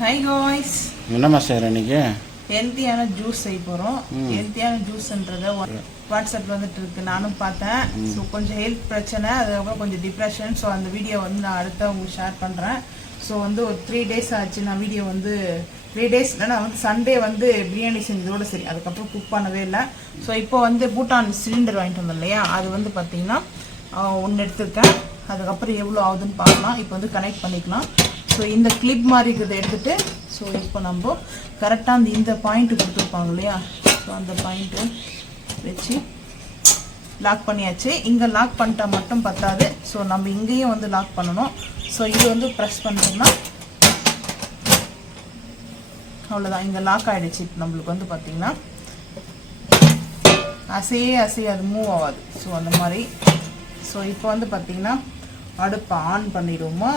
Hi guys, என்னம்மா செய்கிற இன்னைக்கு? ஹெல்த்தியான ஜூஸ் செய்ய போகிறோம். ஹெல்த்தியான ஜூஸ்ன்றதை வாட்ஸ்அப்பில் வந்துட்டு இருக்கு, நானும் பார்த்தேன். ஸோ கொஞ்சம் ஹெல்த் பிரச்சனை, அதுக்கப்புறம் கொஞ்சம் டிப்ரெஷன். ஸோ அந்த வீடியோ வந்து நான் அடுத்த உங்களுக்கு ஷேர் பண்ணுறேன். ஸோ வந்து ஒரு 3 days ஆச்சு நான் வீடியோ வந்து 3 days நான் வந்து சண்டே வந்து பிரியாணி செஞ்சதோடு சரி, அதுக்கப்புறம் குக் பண்ணவே இல்லை. ஸோ இப்போ வந்து பூட்டான் சிலிண்டர் வாங்கிட்டு வந்தோம் இல்லையா, அது வந்து பார்த்தீங்கன்னா ஒன்று எடுத்துருக்கேன். அதுக்கப்புறம் எவ்வளோ ஆகுதுன்னு பார்க்கலாம். இப்போ வந்து கனெக்ட் பண்ணிக்கலாம். ஸோ இந்த கிளிப் மாதிரி இருக்கிறத எடுத்துகிட்டு, ஸோ இப்போ நம்ம கரெக்டாக இந்த பாயிண்ட்டு கொடுத்துருப்பாங்க இல்லையா, ஸோ அந்த பாயிண்ட்டு வச்சு லாக் பண்ணியாச்சு. இங்கே லாக் பண்ணிட்டா மட்டும் பத்தாது, ஸோ நம்ம இங்கேயும் வந்து லாக் பண்ணணும். ஸோ இது வந்து ப்ரெஸ் பண்ணிட்டோம்னா அவ்வளோதான், இங்கே லாக் ஆகிடுச்சு. நம்மளுக்கு வந்து பார்த்திங்கன்னா அசையே அது மூவ் ஆகாது. ஸோ அந்த மாதிரி. ஸோ இப்போ வந்து பார்த்திங்கன்னா அடுப்பை ஆன் பண்ணிடுவோமா.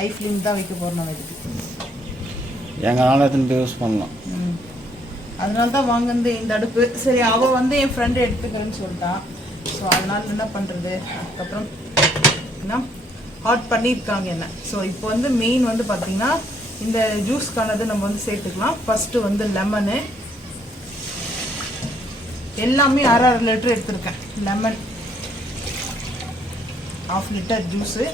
ஐ ஃப்ளேம் தான் வைக்க போகிறோம் நம்ம இதுக்கு. எங்களால் எத்தனை யூஸ் பண்ணலாம், அதனால தான் வாங்குறது இந்த அடுப்பு. சரி, அவள் வந்து என் ஃப்ரெண்டு எடுத்துக்கிறேன்னு சொல்லிட்டான். ஸோ அதனால என்ன பண்ணுறது, அதுக்கப்புறம் என்ன ஹாட் பண்ணியிருக்காங்க என்ன. ஸோ இப்போ வந்து மெயின் வந்து பார்த்திங்கன்னா இந்த ஜூஸ்க்கானது நம்ம வந்து சேர்த்துக்கலாம். ஃபஸ்ட்டு வந்து லெமனு, எல்லாமே 1/2 லிட்டர் எடுத்திருக்கேன். Lemon 1/2 litre juice.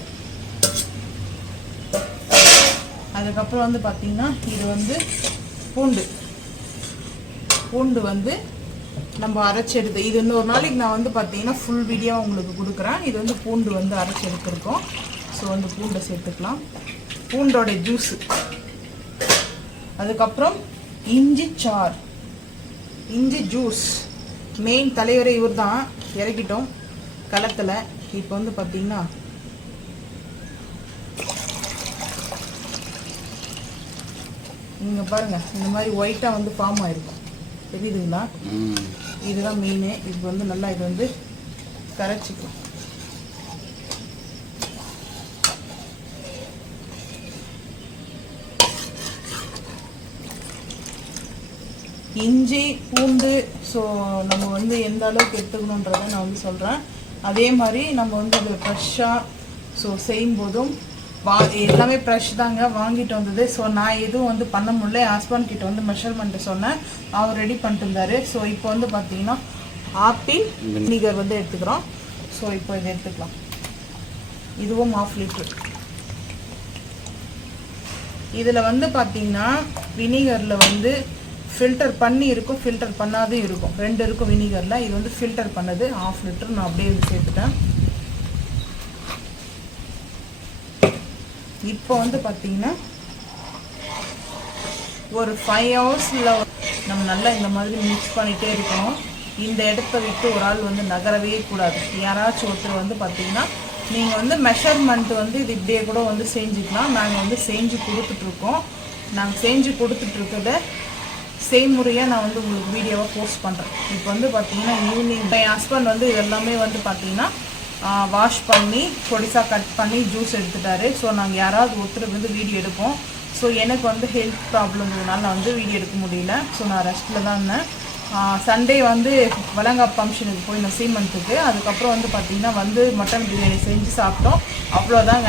அதுக்கப்புறம் வந்து பார்த்திங்கன்னா இது வந்து பூண்டு வந்து நம்ம அரைச்செடுத்து, இது வந்து ஒரு நாளைக்கு நான் வந்து பார்த்திங்கன்னா ஃபுல் வீடியோ உங்களுக்கு கொடுக்குறேன். இது வந்து பூண்டு வந்து அரைச்செடுத்துருக்கோம். ஸோ வந்து பூண்டை சேர்த்துக்கலாம், பூண்டோட ஜூஸு. அதுக்கப்புறம் இஞ்சி ஜூஸ். மெயின் தலைவரே இவர் தான், இறக்கிட்டோம் களத்தில். இப்போ வந்து பார்த்திங்கன்னா நீங்கள் பாருங்கள், இந்த மாதிரி ஒயிட்டாக வந்து ஃபார்ம் ஆகிருக்கும், தெரியுதுங்களா? இதுதான் மெயினு. இது வந்து நல்லா இது வந்து கரைச்சிக்கும். இஞ்சி பூண்டு ஸோ நம்ம வந்து எந்த அளவுக்கு எடுத்துக்கணுன்றதை நான் வந்து சொல்கிறேன். அதே மாதிரி நம்ம வந்து இது ஃப்ரெஷ்ஷாக ஸோ செய்யும்போதும் எல்லாமே ஃப்ரெஷ் தாங்க வாங்கிட்டு வந்தது. ஸோ நான் எதுவும் வந்து பண்ண முடியல. என் ஹஸ்பண்ட் கிட்ட வந்து மெஷர்மெண்ட்டு சொன்னேன், அவர் ரெடி பண்ணிட்டு இருந்தாரு. ஸோ இப்போ வந்து பார்த்தீங்கன்னா ஆப்பிள் வினிகர் வந்து எடுத்துக்கிறோம். ஸோ இப்போ இதை எடுத்துக்கலாம். இதுவும் 1/2 லிட்டர். இதில் வந்து பார்த்தீங்கன்னா வினிகரில் வந்து ஃபில்டர் பண்ணி இருக்கும், ஃபில்டர் பண்ணாதும் இருக்கும், 2 இருக்கும் வினிகரில். இது வந்து ஃபில்டர் பண்ணது 1/2 லிட்டர் நான் அப்படியே சேர்த்துட்டேன். இப்போ வந்து பார்த்தீங்கன்னா ஒரு 5 ஹவர்ஸில் நம்ம நல்லா இந்த மாதிரி மிக்ஸ் பண்ணிகிட்டே இருக்கணும். இந்த இடத்த விட்டு ஒரு ஆள் வந்து நகரவே கூடாது. யாராச்சும் ஒருத்தர் வந்து பார்த்தீங்கன்னா நீங்கள் வந்து மெஷர்மெண்ட் வந்து இது இப்படியே கூட வந்து செஞ்சுக்கலாம். நாங்கள் வந்து செஞ்சு கொடுத்துட்ருக்கோம். நாங்கள் செஞ்சு கொடுத்துட்ருக்கத செய்முறையாக நான் வந்து உங்களுக்கு வீடியோவாக போஸ்ட் பண்ணுறேன். இப்போ வந்து பார்த்தீங்கன்னா ஈவினிங் என் ஹஸ்பண்ட் வந்து இதெல்லாமே வந்து பார்த்தீங்கன்னா வாஷ் பண்ணி பொடிசாக கட் பண்ணி ஜூஸ் எடுத்துட்டாரு. ஸோ நாங்கள் யாராவது ஒருத்தர் வந்து வீடியோ எடுப்போம். ஸோ எனக்கு வந்து ஹெல்த் ப்ராப்ளம்னால நான் வந்து வீடியோ எடுக்க முடியல. ஸோ நான் ரெஸ்ட்டில் தான் இருந்தேன். சண்டே வந்து வளங்காப் ஃபங்க்ஷனுக்கு போய் நான் சீமந்துக்கு. அதுக்கப்புறம் வந்து பார்த்திங்கன்னா வந்து மட்டன் பிரியாணி செஞ்சு சாப்பிட்டோம். அவ்வளோதாங்க.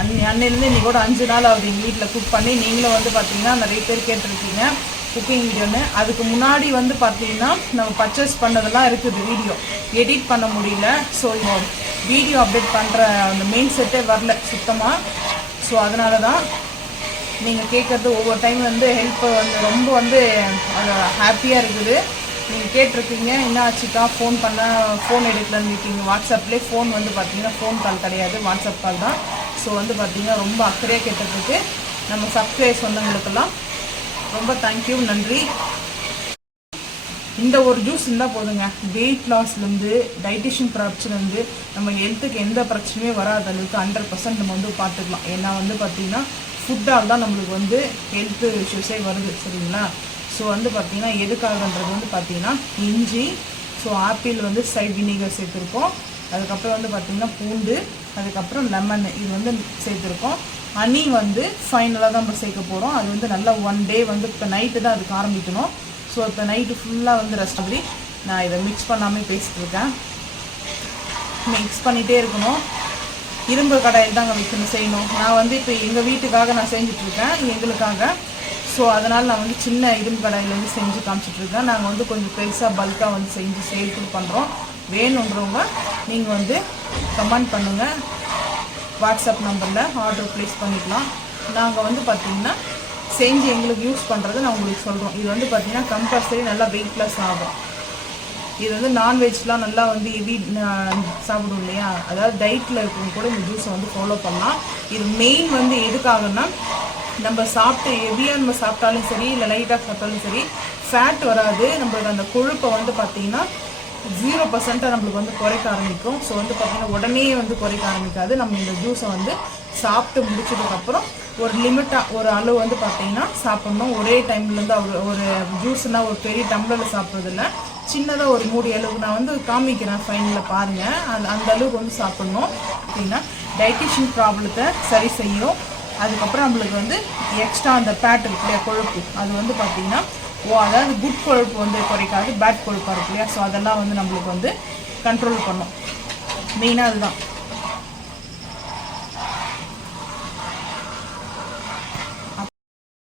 அன்னிலேருந்து இன்றைக்கி கூட 5 நாள் ஆகுது எங்கள் வீட்டில் குக் பண்ணி. நீங்களும் வந்து பார்த்திங்கன்னா நிறைய பேர் கேட்டிருக்கீங்க குக்கிங் வீடியோன்னு. அதுக்கு முன்னாடி வந்து பார்த்தீங்கன்னா நம்ம பர்ச்சேஸ் பண்ணதெல்லாம் இருக்குது, வீடியோ எடிட் பண்ண முடியல. ஸோ வீடியோ அப்டேட் பண்ணுற அந்த மெயின் செட்டே வரல சுத்தமாக. ஸோ அதனால தான் நீங்கள் கேட்குறது ஒவ்வொரு டைம் வந்து ஹெல்ப் வந்து ரொம்ப வந்து ஹாப்பியாக இருக்குது. நீங்கள் கேட்டிருக்கீங்க என்ன ஆச்சுக்கா ஃபோன் எடுக்கலன்னு இருக்கீங்க. வாட்ஸ்அப்லேயே ஃபோன் வந்து பார்த்தீங்கன்னா ஃபோன் கால் கிடையாது, வாட்ஸ்அப் கால் தான். ஸோ வந்து பார்த்தீங்கன்னா ரொம்ப அக்கறையாக கேட்டதுக்கு நம்ம சப்ஸ்கிரைப் சொன்னவங்களுக்கெல்லாம் ரொம்ப தேங்க்யூ, நன்றி. இந்த ஒரு ஜூஸ் இருந்தால் போதுங்க, வெயிட் லாஸ்லேருந்து டைட்டிஷன் பிரச்சனைலேருந்து நம்ம ஹெல்த்துக்கு எந்த பிரச்சனையும் வராத அளவுக்கு 100% நம்ம வந்து பார்த்துக்கலாம். ஏன்னா வந்து பார்த்திங்கன்னா ஃபுட்டால் தான் நம்மளுக்கு வந்து ஹெல்த்து இஷ்யூஸே வருது, சரிங்களா? ஸோ வந்து பார்த்திங்கன்னா எதுக்காகன்றது வந்து பார்த்திங்கன்னா இஞ்சி, ஸோ ஆப்பிள் வந்து சைட் வினிகர் சேர்த்துருக்கோம். அதுக்கப்புறம் வந்து பார்த்திங்கன்னா பூண்டு, அதுக்கப்புறம் லெமன் இது வந்து சேர்த்துருக்கோம். ஹனி வந்து ஃபைனலாக தான் நம்ம சேர்க்க போகிறோம். அது வந்து நல்லா 1 டே வந்து இப்போ நைட்டு தான் அதுக்கு ஆரம்பிக்கணும். ஸோ இப்போ நைட்டு ஃபுல்லாக வந்து ரெஸ்ட் அப்படி நான் இதை மிக்ஸ் பண்ணாமல் பேசிகிட்டு இருக்கேன். மிக்ஸ் பண்ணிகிட்டே இருக்கணும். இரும்பு கடாயில் தாங்க வைக்கணும் செய்யணும். நான் வந்து இப்போ எங்கள் வீட்டுக்காக நான் செஞ்சிட்ருக்கேன், எங்களுக்காக. ஸோ அதனால் நான் வந்து சின்ன இரும்பு கடாயில் வந்து செஞ்சு காமிச்சிட்ருக்கேன். நாங்கள் வந்து கொஞ்சம் பெருசாக பல்காக வந்து செஞ்சு சேல்ஃபுல் பண்ணுறோம். வேணுன்றவங்க நீங்கள் வந்து கமெண்ட் பண்ணுங்கள், வாட்ஸ்அப் நம்பரில் ஆர்டர் ப்ளேஸ் பண்ணிக்கலாம். நாங்கள் வந்து பார்த்திங்கன்னா செஞ்சு எங்களுக்கு யூஸ் பண்ணுறது நான் உங்களுக்கு சொல்கிறோம். இது வந்து பார்த்திங்கன்னா கம்பல்சரி நல்லா வெயிட்லெஸ் ஆகும். இது வந்து நான்வெஜ்லாம் நல்லா வந்து ஹெவி சாப்பிடும் இல்லையா, அதாவது டயட்டில் இருக்கவங்க கூட இந்த ஜூஸை வந்து ஃபாலோ பண்ணலாம். இது மெயின் வந்து எதுக்காகனா, நம்ம சாப்பிட்டு ஹெவியாக நம்ம சாப்பிட்டாலும் சரி இல்லை லைட்டாக சாப்பிட்டாலும் சரி ஃபேட் வராது. நம்மளுக்கு அந்த கொழுப்பை வந்து பார்த்திங்கன்னா 0% நம்மளுக்கு வந்து குறைக்க ஆரம்பிக்கும். ஸோ வந்து பார்த்திங்கன்னா உடனே வந்து குறைக்க ஆரம்பிக்காது. நம்ம இந்த ஜூஸை வந்து சாப்பிட்டு முடிச்சதுக்கப்புறம் ஒரு லிமிட்டாக ஒரு அளவு வந்து பார்த்திங்கன்னா சாப்பிட்ணும். ஒரே டைம்லேருந்து ஒரு ஜூஸ்னால் ஒரு பெரிய டம்ளரில் சாப்பிட்றதில்ல, சின்னதாக ஒரு மூடி அளவுக்கு நான் வந்து காமிக்கிறேன் ஃபைனலில் பாருங்கள். அந்த அளவுக்கு வந்து சாப்பிட்ணும். அப்படின்னா டைட்டிஷியன் ப்ராப்ளத்தை சரி செய்யும். அதுக்கப்புறம் நம்மளுக்கு வந்து எக்ஸ்ட்ரா அந்த ஃபேட் இருக்கு இல்லையா, கொழுப்பு, அது வந்து பார்த்திங்கன்னா அதாவது குட் கொழுப்பு வந்து குறைக்காது, பேட் கொழுப்பாக இருக்கு இல்லையா, ஸோ அதெல்லாம் வந்து நம்மளுக்கு வந்து கண்ட்ரோல் பண்ணும். மெயினாக அதுதான்.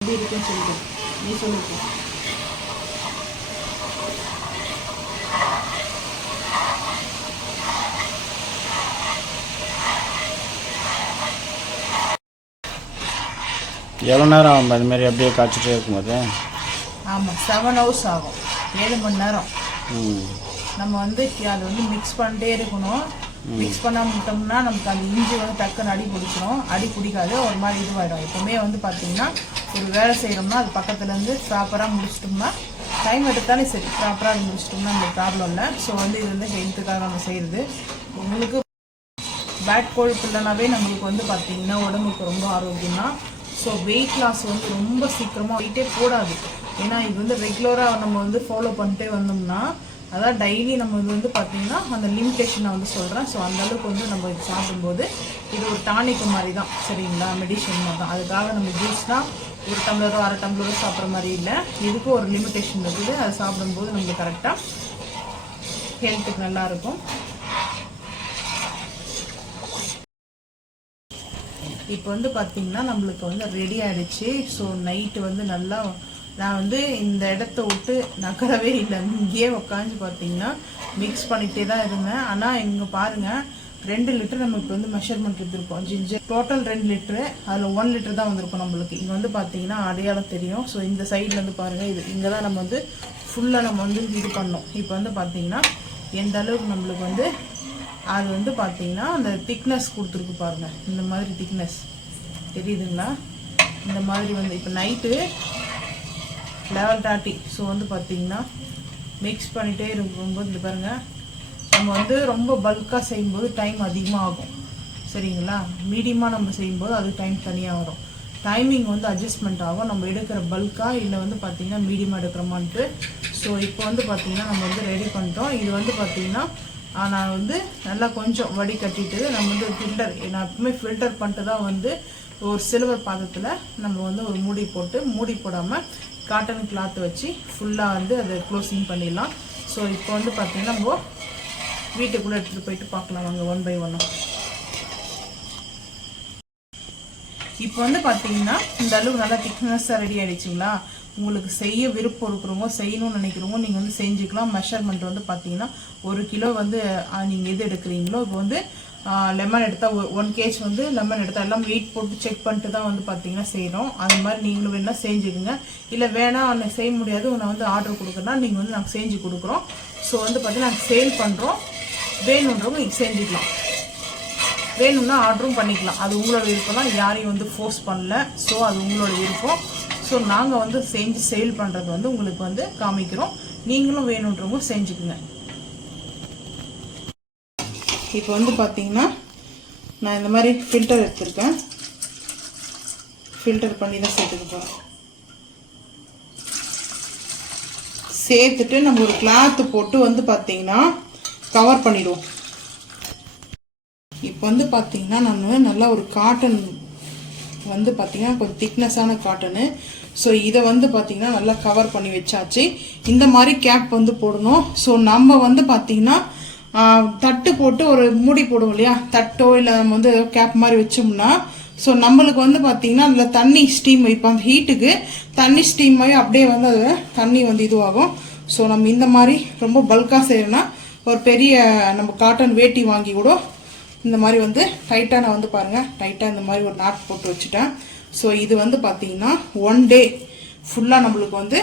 எப்படி இருக்குன்னு சொல்லிட்டு நீ சொல்லிட்டு எவ்வளோ நேரம் ஆகும் அதுமாரி அப்படியே காய்ச்சிட்டே இருக்கும்போது? ஆமாம், 7 hours ஆகும், 7 மணி நேரம். நம்ம வந்து அதை வந்து மிக்ஸ் பண்ணிட்டே இருக்கணும். மிக்ஸ் பண்ண விட்டோம்னா நமக்கு அந்த இஞ்சி வந்து டக்குன்னு அடி பிடிச்சிடும். அடி பிடிக்காது, ஒரு மாதிரி இதுவாகிடும். எப்போவுமே வந்து பார்த்திங்கன்னா ஒரு வேலை செய்கிறோம்னா அது பக்கத்துலேருந்து ப்ராப்பராக முடிச்சிட்டோம்னா, டைம் எடுத்தாலும் சரி ப்ராப்பராக அது முடிச்சிட்டோம்னா அந்த ப்ராப்ளம் இல்லை. ஸோ வந்து இது வந்து ஹெல்த்துக்காக நம்ம செய்கிறது. உங்களுக்கு பேட் கொழுப்பு இல்லைனாவே நம்மளுக்கு வந்து பார்த்திங்கன்னா உடம்புக்கு ரொம்ப ஆரோக்கியம் தான். ஸோ வெயிட் லாஸ் வந்து ரொம்ப சீக்கிரமாக வெயிட்டே போடாது. ஏன்னா இது வந்து ரெகுலராக நம்ம வந்து ஃபாலோ பண்ணிட்டே வந்தோம்னா, அதான் டெய்லி நம்ம இது வந்து பார்த்திங்கன்னா அந்த லிமிட்டேஷனை வந்து சொல்கிறேன். ஸோ அந்தளவுக்கு வந்து நம்ம இது சாப்பிடும்போது இது ஒரு டானிக் மாதிரி தான், சரிங்களா, மெடிஷன் மாதிரி தான். அதுக்காக நம்ம ஜூஸ்னால் ஒரு டம்ளரோ அரை டம்ளரோ சாப்பிட்ற மாதிரி இல்லை, இதுக்கும் ஒரு லிமிட்டேஷன் இருக்குது. அதை சாப்பிடும்போது நம்மளுக்கு கரெக்டாக ஹெல்த்துக்கு நல்லாயிருக்கும். இப்போ வந்து பார்த்திங்கன்னா நம்மளுக்கு வந்து ரெடி ஆகிடுச்சு. ஸோ நைட்டு வந்து நல்லா நான் வந்து இந்த இடத்த விட்டு நகரவே இல்லை, இங்கேயே உட்காந்து பார்த்திங்கன்னா மிக்ஸ் பண்ணிகிட்டே தான் இருந்தேன். ஆனால் இங்கே பாருங்கள் 2 லிட்டர் நம்ம இப்போ வந்து மெஷர்மெண்ட் எடுத்துருக்கோம். ஜிஞ்சர் டோட்டல் 2 லிட்டரு, அதில் 1 லிட்டர் தான் வந்திருக்கும் நம்மளுக்கு. இங்கே வந்து பார்த்திங்கன்னா அடையாளம் தெரியும். ஸோ இந்த சைட்லேருந்து பாருங்கள், இது இங்கே தான் நம்ம வந்து ஃபுல்லாக நம்ம வந்து இது பண்ணோம். இப்போ வந்து பார்த்திங்கன்னா எந்த அளவுக்கு நம்மளுக்கு வந்து அது வந்து பார்த்திங்கன்னா அந்த திக்னஸ் கொடுத்துருக்கு பாருங்கள். இந்த மாதிரி திக்னஸ் தெரியுதுங்களா, இந்த மாதிரி வந்து இப்போ நைட்டு 11:30. ஸோ வந்து பார்த்திங்கன்னா மிக்ஸ் பண்ணிகிட்டே இருக்கும்போது இது பாருங்கள், நம்ம வந்து ரொம்ப பல்காக செய்யும்போது டைம் அதிகமாக ஆகும், சரிங்களா. மீடியமாக நம்ம செய்யும்போது அது டைம் தனியாக வரும். டைமிங் வந்து அட்ஜஸ்ட்மெண்ட் ஆகும், நம்ம எடுக்கிற பல்காக இல்லை வந்து பார்த்திங்கன்னா மீடியமாக எடுக்கிறோமான்ட்டு. ஸோ இப்போ வந்து பார்த்திங்கன்னா நம்ம வந்து ரெடி பண்ணிட்டோம். இது வந்து பார்த்திங்கன்னா நான் வந்து நல்லா கொஞ்சம் வடி கட்டிட்டு நம்ம வந்து ஃபில்டர், நான் எப்பவுமே ஃபில்டர் பண்ணிட்டு தான் வந்து ஒரு சில்வர் பாத்திரத்தில் நம்ம வந்து ஒரு மூடி போட்டு, மூடி போடாமல் காட்டன் கிளாத் வச்சு ஃபுல்லாக வந்து அதை க்ளோசிங் பண்ணிடலாம். ஸோ இப்போ வந்து பார்த்திங்கன்னா நம்ம வீட்டுக்குள்ளே எடுத்துகிட்டு போயிட்டு பார்க்கலாம் வாங்க, 1 by 1. இப்போ வந்து பார்த்திங்கன்னா இந்த அளவு நல்லா திக்னஸாக ரெடி ஆகிடுச்சிங்களா. உங்களுக்கு செய்ய விருப்பம் இருக்கிறவங்க, செய்யணும்னு நினைக்கிறவங்க நீங்கள் வந்து செஞ்சுக்கலாம். மெஷர்மெண்ட் வந்து பார்த்திங்கன்னா 1 கிலோ வந்து நீங்கள் எது எடுக்கிறீங்களோ, இப்போ வந்து லெமன் எடுத்தால் 1 kg வந்து லெமன் எடுத்தால் எல்லாம் வெயிட் போட்டு செக் பண்ணிட்டு தான் வந்து பார்த்திங்கன்னா செய்கிறோம். அது மாதிரி நீங்களும் வேணால் செஞ்சுக்குங்க. இல்லை வேணாம் செய்ய முடியாது, நான் வந்து ஆர்டர் கொடுக்குறேன்னா நீங்கள் வந்து நாங்கள் செஞ்சு கொடுக்குறோம். ஸோ வந்து பார்த்திங்கன்னா நாங்கள் சேல் பண்ணுறோம். வேணுன்றவங்க நீங்கள் செஞ்சுக்கலாம், வேணும்னா ஆர்டரும் பண்ணிக்கலாம். அது உங்களோட விருப்பம் தான், யாரையும் வந்து ஃபோர்ஸ் பண்ணல. ஸோ அது உங்களோட விருப்பம். ஸோ நாங்கள் வந்து செஞ்சு சேல் பண்ணுறது வந்து உங்களுக்கு வந்து காமிக்கிறோம். நீங்களும் வேணுன்றவங்க செஞ்சுக்குங்க. இப்போ வந்து பார்த்திங்கன்னா நான் இந்த மாதிரி ஃபில்டர் எடுத்திருக்கேன். ஃபில்டர் பண்ணி தான் சேர்த்துக்க போகிறேன். சேர்த்துட்டு நம்ம ஒரு கிளாத்து போட்டு வந்து பார்த்திங்கன்னா கவர் பண்ணிடுவோம். இப்போ வந்து பார்த்திங்கன்னா நான் நல்லா ஒரு காட்டன் வந்து பார்த்திங்கன்னா கொஞ்சம் திக்னஸான காட்டனு. ஸோ இதை வந்து பார்த்திங்கன்னா நல்லா கவர் பண்ணி வச்சாச்சு. இந்த மாதிரி கேப் வந்து போடணும். ஸோ நம்ம வந்து பார்த்திங்கன்னா தட்டு போட்டு ஒரு மூடி போடுவோம் இல்லையா, தட்டோ இல்லை நம்ம வந்து கேப் மாதிரி வச்சோம்னா ஸோ நம்மளுக்கு வந்து பார்த்தீங்கன்னா அதில் தண்ணி ஸ்டீம் இப்போ அந்த ஹீட்டுக்கு தண்ணி ஸ்டீம் ஆகி அப்படியே வந்து அது தண்ணி வந்து இதுவாகும். ஸோ நம்ம இந்த மாதிரி ரொம்ப பல்காக செய்யணும்னா ஒரு பெரிய நம்ம காட்டன் வேட்டி வாங்கி கூட இந்த மாதிரி வந்து டைட்டாக நான் வந்து பாருங்கள் டைட்டாக இந்த மாதிரி ஒரு நாட் போட்டு வச்சுட்டேன். ஸோ இது வந்து பார்த்தீங்கன்னா 1 டே ஃபுல்லாக நம்மளுக்கு வந்து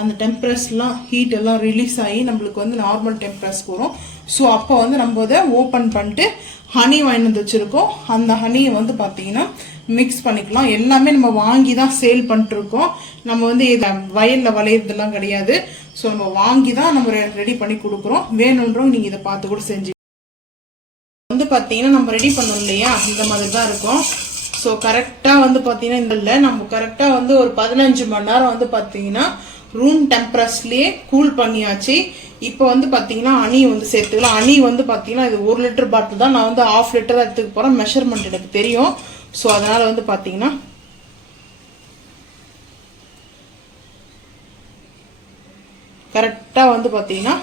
அந்த டெம்பரேச்சர்லாம் ஹீட் எல்லாம் ரிலீஸ் ஆகி நம்மளுக்கு வந்து நார்மல் டெம்பரேச்சர் வரும். ஸோ அப்போ வந்து நம்ம அதை ஓப்பன் பண்ணிட்டு ஹனி வாங்கி வந்து வச்சுருக்கோம். அந்த ஹனியை வந்து பார்த்தீங்கன்னா மிக்ஸ் பண்ணிக்கலாம். எல்லாமே நம்ம வாங்கி தான் சேல் பண்ணிட்டுருக்கோம். நம்ம வந்து இதை வயலில் விளையிறதுலாம் கிடையாது. ஸோ நம்ம வாங்கி தான் நம்ம ரெடி பண்ணி கொடுக்குறோம். வேணுன்றோம் நீங்கள் இதை பார்த்து கூட செஞ்சு வந்து பார்த்தீங்கன்னா நம்ம ரெடி பண்ணோம் இல்லையா, இந்த மாதிரி தான் இருக்கும். ஸோ கரெக்டாக வந்து பார்த்தீங்கன்னா இந்த இல்லை நம்ம கரெக்டாக வந்து ஒரு 15 மணி நேரம் வந்து பார்த்தீங்கன்னா ரூம் டெம்பரேச்சர்லேயே கூல் பண்ணியாச்சு. இப்போ வந்து பார்த்தீங்கன்னா ஹனி வந்து சேர்த்துக்கலாம். ஹனி வந்து பார்த்தீங்கன்னா இது 1 லிட்டர் பாட்டில் தான், நான் வந்து 1/2 லிட்டர் தான் எடுத்துக்க போகிறேன். மெஷர்மெண்ட் எனக்கு தெரியும். ஸோ அதனால் வந்து பார்த்தீங்கன்னா கரெக்டாக வந்து பார்த்தீங்கன்னா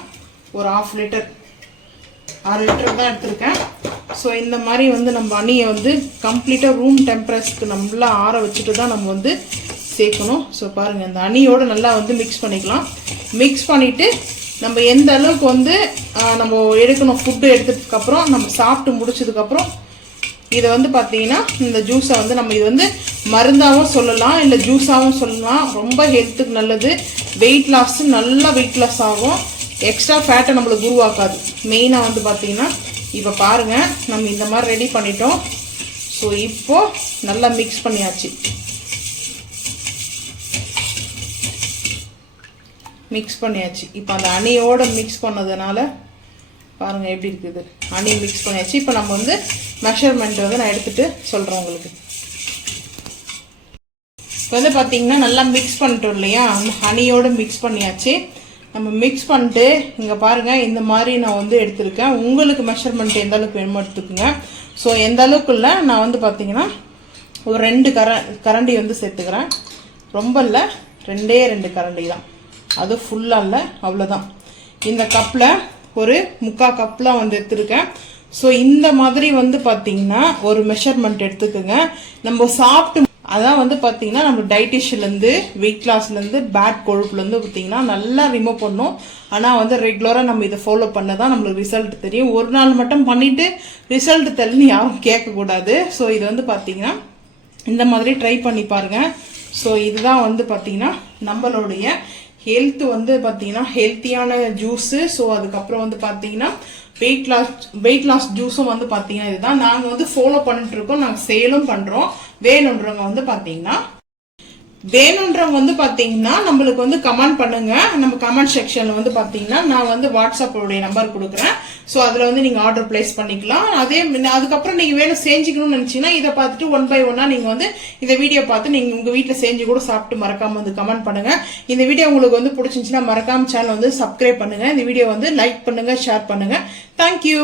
ஒரு 1/2 லிட்டர் 6 லிட்டர் தான் எடுத்திருக்கேன். ஸோ இந்த மாதிரி வந்து நம்ம ஹனியை வந்து கம்ப்ளீட்டாக ரூம் டெம்பரேச்சருக்கு நல்லா ஆற வச்சுட்டு தான் நம்ம வந்து சேர்க்கணும். ஸோ பாருங்கள் இந்த ஹனியோடு நல்லா வந்து மிக்ஸ் பண்ணிக்கலாம். மிக்ஸ் பண்ணிவிட்டு நம்ம எந்த அளவுக்கு வந்து நம்ம எடுக்கணும் ஃபுட்டு எடுத்ததுக்கப்புறம் நம்ம சாப்பிட்டு முடிச்சதுக்கப்புறம் இதை வந்து பார்த்தீங்கன்னா இந்த ஜூஸை வந்து நம்ம இது வந்து மருந்தாகவும் சொல்லலாம் இல்லை ஜூஸாகவும் சொல்லலாம். ரொம்ப ஹெல்த்துக்கு நல்லது. வெயிட் லாஸ் நல்லா வெயிட் லாஸ் ஆகும். எக்ஸ்ட்ரா ஃபேட்டை நம்மளுக்கு உருவாக்காது. மெயினாக வந்து பார்த்தீங்கன்னா இப்போ பாருங்கள் நம்ம இந்த மாதிரி ரெடி பண்ணிட்டோம். ஸோ இப்போது நல்லா மிக்ஸ் பண்ணியாச்சு. மிக்ஸ் பண்ணியாச்சு. இப்போ அந்த ஹனியோடு மிக்ஸ் பண்ணதுனால பாருங்கள் எப்படி இருக்குது. ஹனி மிக்ஸ் பண்ணியாச்சு. இப்போ நம்ம வந்து மெஷர்மெண்ட் வந்து நான் எடுத்துகிட்டு சொல்கிறேன் உங்களுக்கு. இப்போ வந்து பார்த்தீங்கன்னா நல்லா மிக்ஸ் பண்ணிட்டோம் இல்லையா, அந்த ஹனியோடு மிக்ஸ் பண்ணியாச்சு. நம்ம மிக்ஸ் பண்ணிட்டு இங்கே பாருங்கள் இந்த மாதிரி நான் வந்து எடுத்திருக்கேன். உங்களுக்கு மெஷர்மெண்ட் எந்த அளவுக்கு வேணுமோ எடுத்துக்கோங்க. ஸோ எந்த அளவுக்கு இல்லை நான் வந்து பார்த்தீங்கன்னா ஒரு 2 கரண்டி வந்து சேர்த்துக்கிறேன். ரொம்ப இல்லை 2 கரண்டி தான், அது ஃபுல்லாக இல்லை, அவ்வளோதான். இந்த கப்பில் ஒரு 3/4 கப்லாம் வந்து எடுத்துருக்கேன். ஸோ இந்த மாதிரி வந்து பார்த்தீங்கன்னா ஒரு மெஷர்மெண்ட் எடுத்துக்கோங்க. நம்ம சாப்பிட்டு அதான் வந்து பார்த்தீங்கன்னா நம்ம டைட்டிஷன்லேருந்து வெயிட் லாஸ்லேருந்து பேட் கொழுப்புலேருந்து பார்த்தீங்கன்னா நல்லா ரிமூவ் பண்ணும். ஆனால் வந்து ரெகுலராக நம்ம இதை ஃபாலோ பண்ண தான் நம்மளுக்கு ரிசல்ட் தெரியும். ஒரு நாள் மட்டும் பண்ணிவிட்டு ரிசல்ட் தெரியலன்னு யாரும் கேட்கக்கூடாது. ஸோ இது வந்து பார்த்தீங்கன்னா இந்த மாதிரி ட்ரை பண்ணி பாருங்கள். ஸோ இதுதான் வந்து பார்த்தீங்கன்னா நம்மளுடைய ஹெல்த் வந்து பார்த்தீங்கன்னா ஹெல்த்தியான ஜூஸு. ஸோ அதுக்கப்புறம் வந்து பார்த்தீங்கன்னா வெயிட் லாஸ் ஜூஸும் வந்து பார்த்தீங்கன்னா இதுதான் நாங்கள் வந்து ஃபாலோ பண்ணிட்டு இருக்கோம். நாங்கள் சேலும் பண்ணுறோம். வேணுன்றவங்க வந்து பார்த்தீங்கன்னா நம்மளுக்கு வந்து கமெண்ட் பண்ணுங்க. நம்ம கமெண்ட் செக்ஷன்ல வந்து பார்த்தீங்கன்னா நான் வந்து வாட்ஸ்அப்போடைய நம்பர் கொடுக்குறேன். ஸோ அதில் வந்து நீங்கள் ஆர்டர் பிளேஸ் பண்ணிக்கலாம். அதுக்கப்புறம் நீங்கள் வேணும் செஞ்சுக்கணும்னு நினச்சிங்கன்னா இதை பார்த்துட்டு 1 by 1 நீங்கள் வந்து இந்த வீடியோ பார்த்து நீங்கள் உங்கள் வீட்டில் செஞ்சு கூட சாப்பிட்டு மறக்காமல் வந்து கமெண்ட் பண்ணுங்கள். இந்த வீடியோ உங்களுக்கு வந்து பிடிச்சிருந்துச்சுன்னா மறக்காம சேனல் வந்து சப்ஸ்கிரைப் பண்ணுங்கள். இந்த வீடியோ வந்து லைக் பண்ணுங்கள், ஷேர் பண்ணுங்கள். தேங்க்யூ.